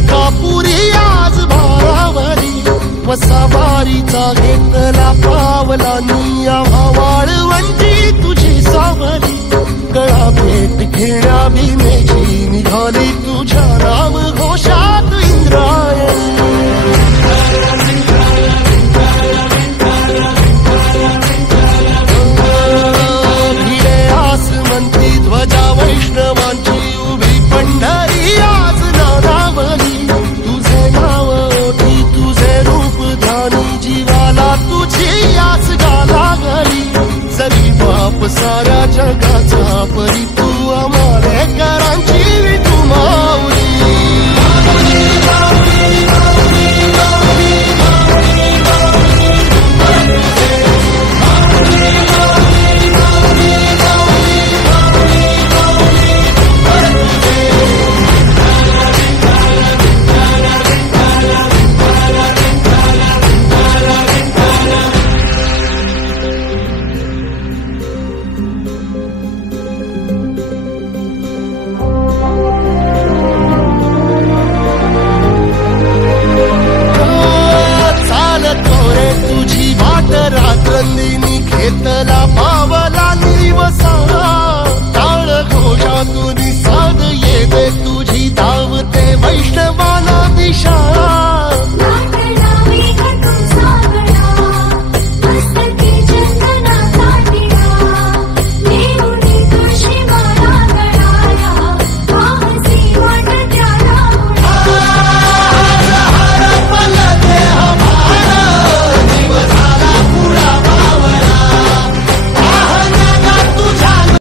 अंकापुरी आज भारावरी वसावारीचा घेतला पावला निया वाळवंटी तुझी सावली गळा भेट घेण्या भीमेची निघाली तुझ्या नाम घोषात इंद्रायणी भिडे आसमंती ध्वजा वैष्णवांची उभी पंढरी आज नानावली तुझे नाव ओठी तुझे रूप ध्यानी जीवाला तुझी आस गा लागली जरी बाप साऱ्या जगाचा परी